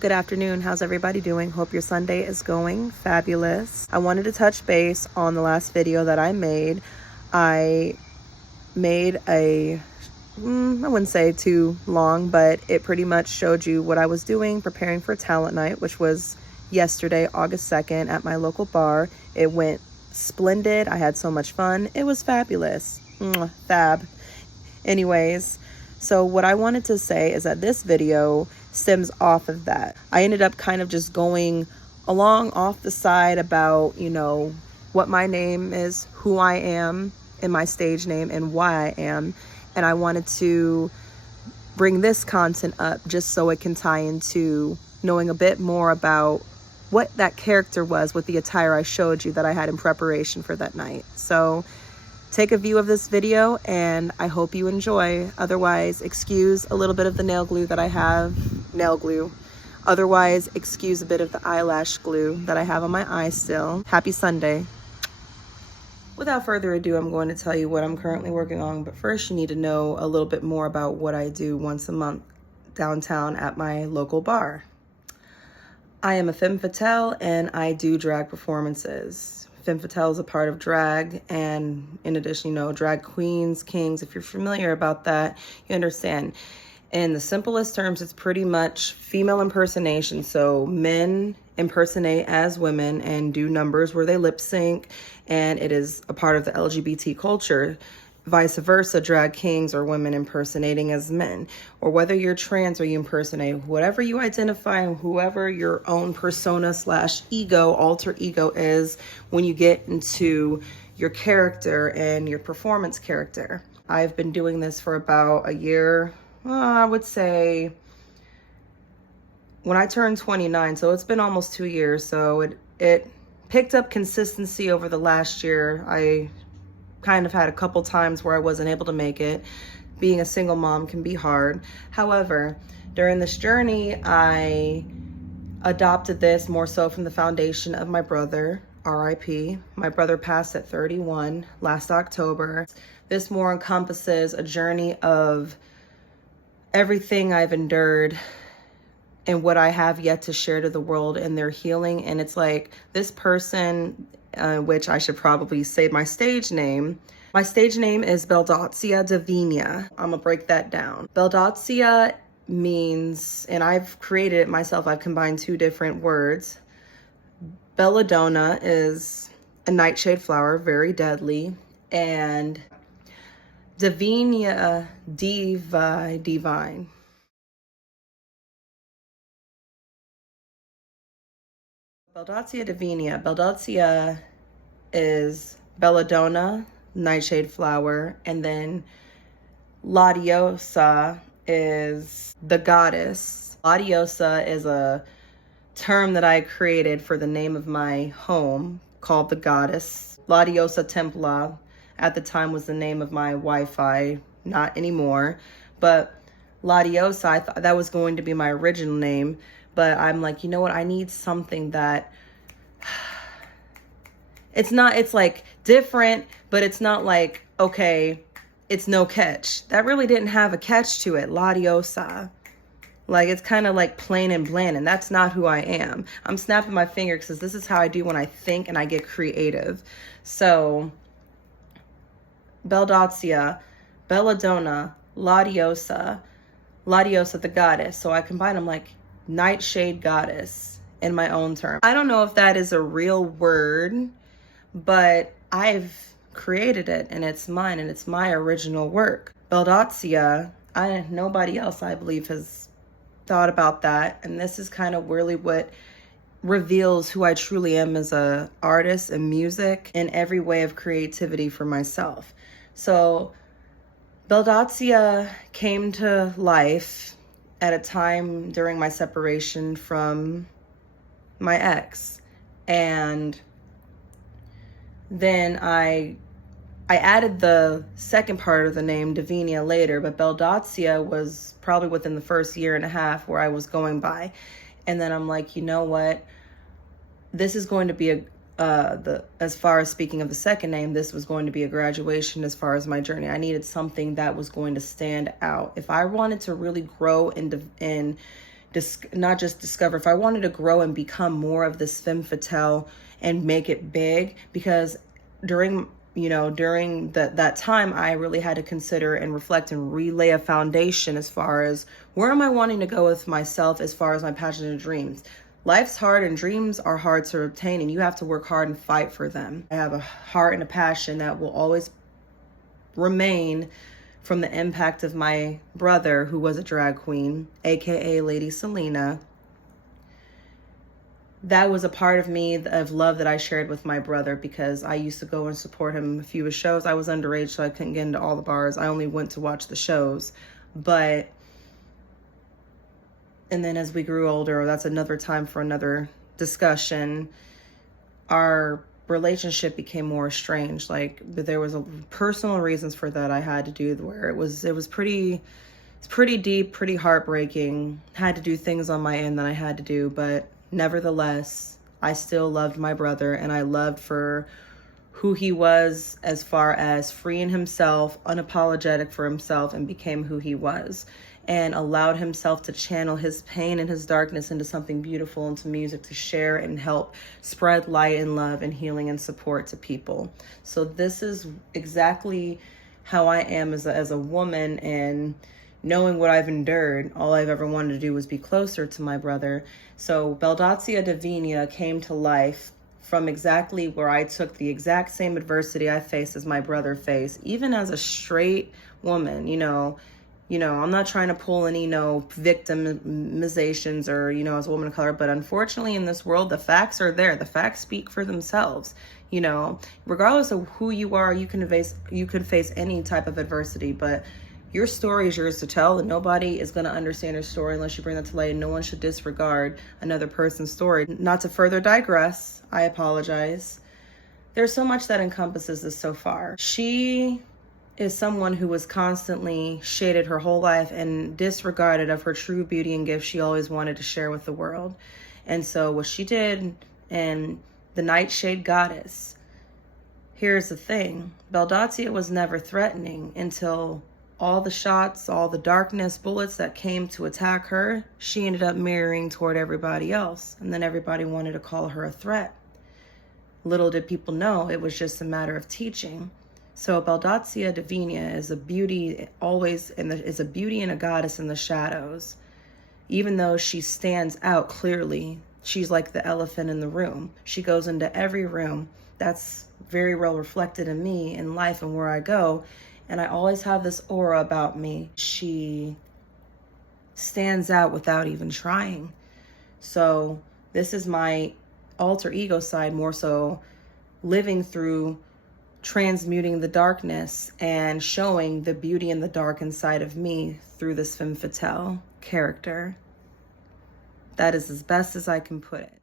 Good afternoon. How's everybody doing? Hope your Sunday is going fabulous. I wanted to touch base on the last video that I made. I made I wouldn't say too long, but it pretty much showed you what I was doing preparing for talent night, which was yesterday, August 2nd, at my local bar. It went splendid. I had so much fun. It was fabulous. Fab. Anyways, so what I wanted to say is that this video stems off of that. I ended up kind of just going along off the side about, what my name is, who I am in my stage name, and why I am. And I wanted to bring this content up just so it can tie into knowing a bit more about what that character was with the attire I showed you that I had in preparation for that night. So take a view of this video and I hope you enjoy. Otherwise, excuse a little bit of the nail glue that I have, Otherwise, excuse a bit of the eyelash glue that I have on my eye still. Happy Sunday. Without further ado, I'm going to tell you what I'm currently working on, but first you need to know a little bit more about what I do once a month downtown at my local bar. I am a Femme Fatale and I do drag performances. Femme Fatale is a part of drag, and in addition, drag queens, kings, if you're familiar about that, you understand. In the simplest terms, it's pretty much female impersonation. So men impersonate as women and do numbers where they lip sync, and it is a part of the LGBT culture. Vice versa, drag kings or women impersonating as men, or whether you're trans or you impersonate whatever you identify and whoever your own persona / ego, alter ego is when you get into your character and your performance character. I've been doing this for about a year. I would say when I turned 29, so it's been almost 2 years. So it picked up consistency over the last year. I kind of had a couple times where I wasn't able to make it. Being a single mom can be hard. However, during this journey, I adopted this more so from the foundation of my brother, RIP. My brother passed at 31 last October. This more encompasses a journey of everything I've endured and what I have yet to share to the world and their healing. And it's like this person, which I should probably say my stage name. My stage name is Belldacia Divinia. I'm gonna break that down. Belldacia means, and I've created it myself, I've combined two different words. Belladonna is a nightshade flower, very deadly, and Divinia, divine. Belldacia Divinia. Belldacia is belladonna, nightshade flower, and then La Diosa is the goddess. La Diosa is a term that I created for the name of my home called the goddess. La Diosa Templa at the time was the name of my Wi-Fi, not anymore, but La Diosa, I thought that was going to be my original name, but I'm like, you know what, I need something that it's like different, but it's not like, okay, it's no catch. That really didn't have a catch to it, La Diosa. Like, it's kind of like plain and bland, and that's not who I am. I'm snapping my fingers because this is how I do when I think and I get creative. So, Belldacia, Belladonna, La Diosa the goddess. So I combine them like nightshade goddess in my own term. I don't know if that is a real word, but I've created it and it's mine and it's my original work. Belldacia, nobody else I believe has thought about that, and this is kind of really what reveals who I truly am as a artist and music in every way of creativity for myself. So Belldacia came to life at a time during my separation from my ex, and then I added the second part of the name, Divinia, later, but Belldacia was probably within the first year and a half where I was going by. And then I'm like, you know what? This is going to be as far as speaking of the second name, this was going to be a graduation as far as my journey. I needed something that was going to stand out. If I wanted to really grow and not just discover, if I wanted to grow and become more of this femme fatale and make it big, because during that time, I really had to consider and reflect and relay a foundation as far as where am I wanting to go with myself as far as my passions and dreams. Life's hard and dreams are hard to obtain, and you have to work hard and fight for them. I have a heart and a passion that will always remain from the impact of my brother, who was a drag queen, aka Lady Selena. That was a part of me of love that I shared with my brother, because I used to go and support him a few of his shows. I was underage, so I couldn't get into all the bars. I only went to watch the shows. And then as we grew older, that's another time for another discussion, our relationship became more estranged. But there was personal reasons for that I had to do, where it was pretty deep, pretty heartbreaking. Had to do things on my end that I had to do, but nevertheless, I still loved my brother, and I loved for who he was as far as freeing himself, unapologetic for himself, and became who he was, and allowed himself to channel his pain and his darkness into something beautiful, into music, to share and help spread light and love and healing and support to people. So this is exactly how I am as a woman, and knowing what I've endured, all I've ever wanted to do was be closer to my brother. So Baldazia Divinia came to life from exactly where I took the exact same adversity I faced as my brother faced, even as a straight woman. I'm not trying to pull any, victimizations or, as a woman of color, but unfortunately in this world, the facts are there. The facts speak for themselves. Regardless of who you are, you could face any type of adversity, but your story is yours to tell, and nobody is going to understand your story unless you bring that to light, and no one should disregard another person's story. Not to further digress, I apologize. There's so much that encompasses this so far. She is someone who was constantly shaded her whole life and disregarded of her true beauty and gift she always wanted to share with the world. And so what she did, and the Nightshade Goddess, here's the thing. Baldazia was never threatening until all the shots, all the darkness, bullets that came to attack her, she ended up mirroring toward everybody else. And then everybody wanted to call her a threat. Little did people know it was just a matter of teaching. So Baldazia Divinia is a beauty is a beauty and a goddess in the shadows. Even though she stands out clearly, she's like the elephant in the room. She goes into every room. That's very well reflected in me, in life, and where I go. And I always have this aura about me. She stands out without even trying. So this is my alter ego side, more so living through transmuting the darkness and showing the beauty in the dark inside of me through this femme fatale character. That is as best as I can put it.